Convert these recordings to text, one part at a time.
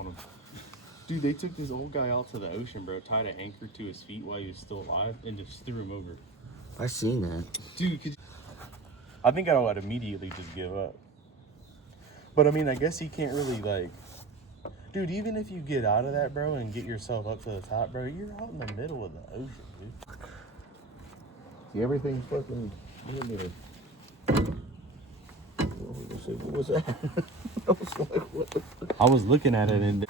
on him. Dude, they took this old guy out to the ocean, bro, tied an anchor to his feet while he was still alive, and just threw him over. I seen that. Dude, I think I would immediately just give up. But, I mean, I guess he can't really, like... Dude, even if you get out of that, bro, and get yourself up to the top, bro, you're out in the middle of the ocean, dude. See, everything's fucking... What was that? I was like, what the fuck? I was looking at it and...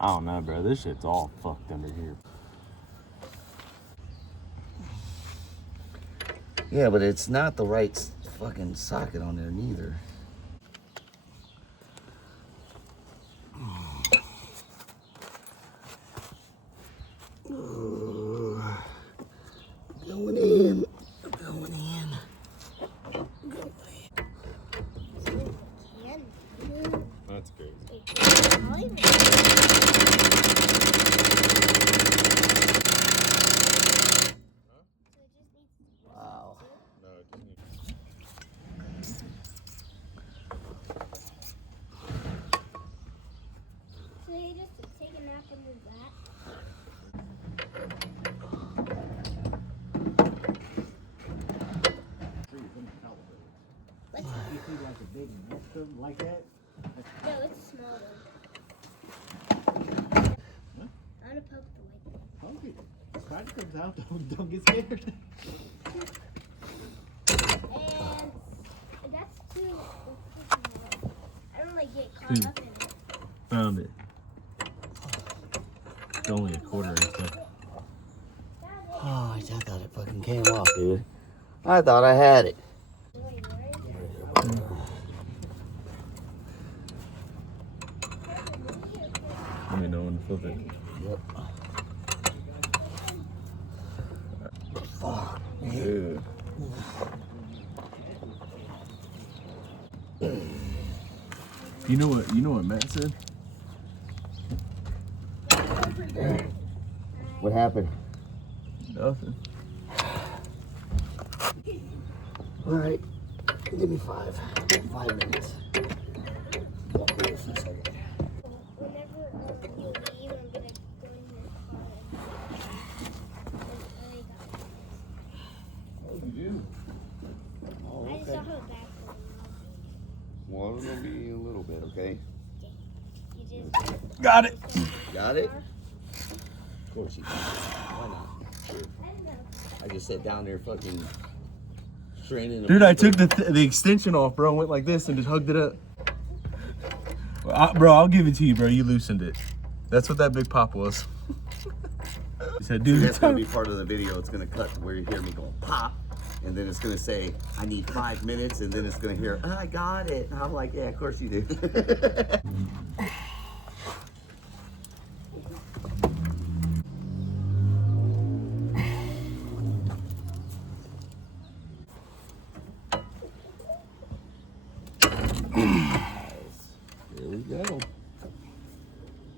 I don't know, bro. This shit's all fucked under here. Yeah, but it's not the right fucking socket on there neither. Going in. Going in. That's crazy. Wow. No, it doesn't. So he just take a nap under that? You see like a big nest like that? No, it's a small one. I'm gonna poke the white. Poke it. Spider comes out, don't get scared. And that's too. I don't like get caught up in it. Found it. It's only a quarter inch thick. Oh, I thought it fucking came off, dude. I thought I had it. Let me know when to flip it. Yep. Fuck. Dude. You know what Matt said? What happened? Nothing. All right. Give me 5 minutes. Walk away for a second. Whenever you leave, I'm gonna go in your car. Oh, you do? Oh, I just okay. saw her back. Well, it'll be a little bit, okay? You just. Got it. Got it? Of course you can. Why not? Sure. I don't know. I just sat down there fucking straining. Dude, I took the extension off, bro, and went like this and just hugged it up. Bro, I'll give it to you, bro. You loosened it. That's what that big pop was. He said, dude, That's gonna be part of the video. It's gonna cut to where you hear me going pop, and then it's gonna say, I need 5 minutes, and then it's gonna hear, oh, I got it. And I'm like, yeah, of course you do. There we go.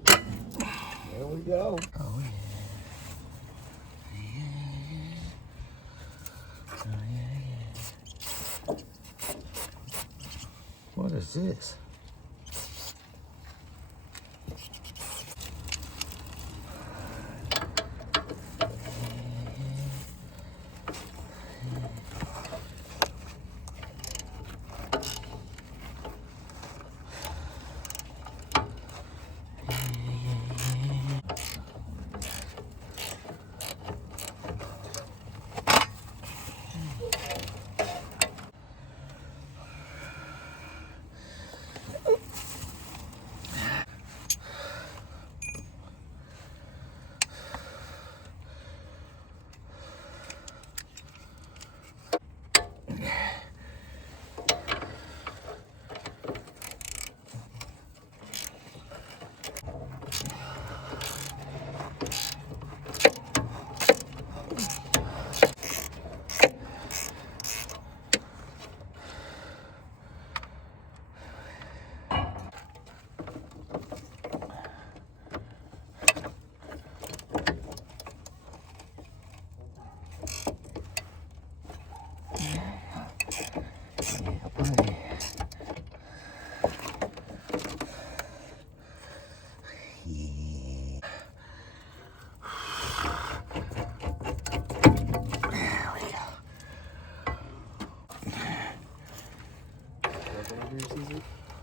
There we go. Oh, yeah. What is this? over here, Caesar?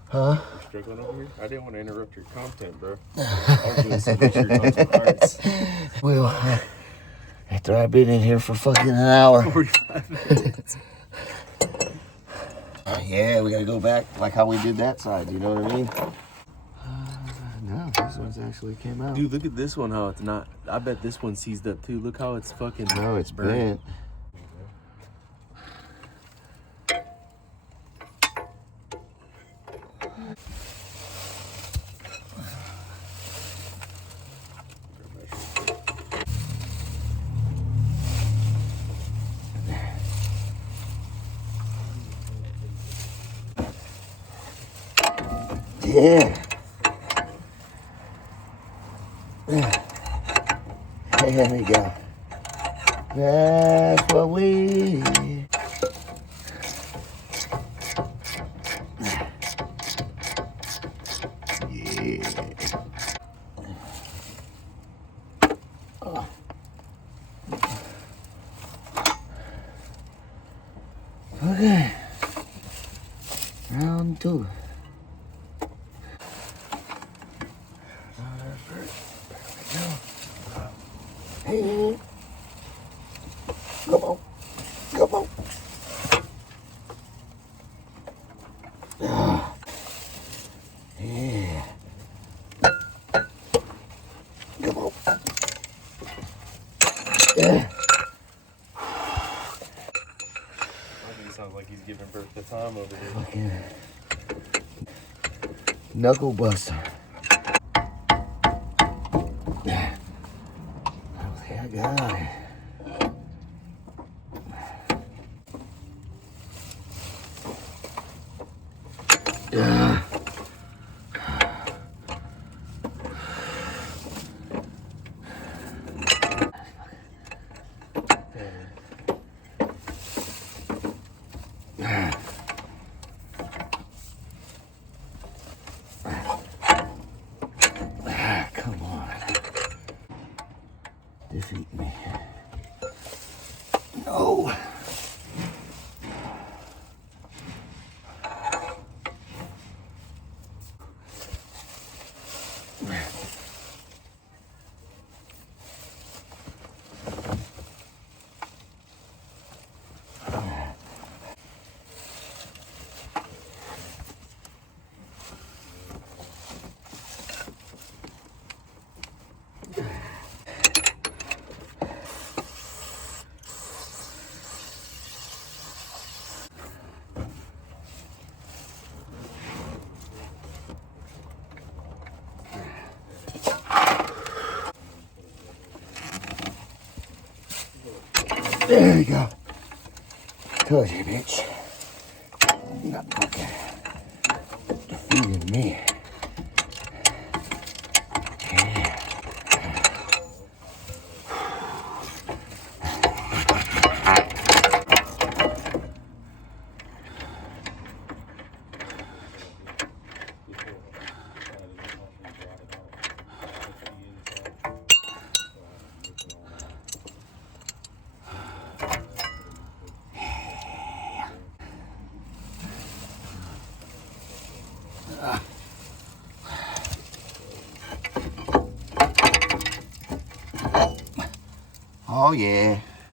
Huh? You struggling over here? I didn't want to interrupt your content, bro. I was doing some research on some hearts. Well, after I've been in here for fucking an hour. 45 minutes. Yeah, we gotta go back like how we did that side. You know what I mean? No, this one's actually came out. Dude, look at this one, how it's not. I bet this one's seized up too. Look how it's fucking. No, it's burnt. bent. Yeah. There we go. That's what we. Yeah. Oh. Okay. Round two. Hey. Come on. Come on. Ah. Yeah. Come on. Yeah. Sounds like he's giving birth to time over here. Fucking knuckle buster. Okay, I got it. Come on. Defeat me. No. There you go. Told you, bitch. Not fucking defeating me. Yeah. Oh yeah.